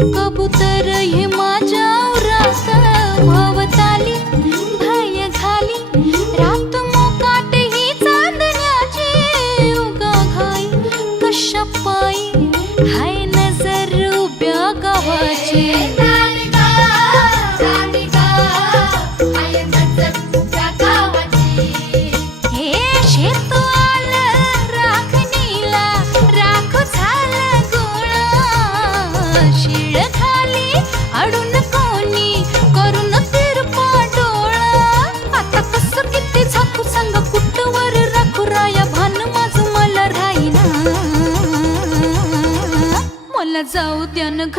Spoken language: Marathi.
कबूतर हे माझ्या उरात भवताली भय झाली रात मोकाट ही चांदण्याची उगा घाई कशा पायी हाय नजर उभ्या गावाची अडून कोणी करून तिरपा डोळा आता कसं किती झाकू सांग कुठवर राखू राया भान माझं मला राहीना मला जाऊ द्या न घरी.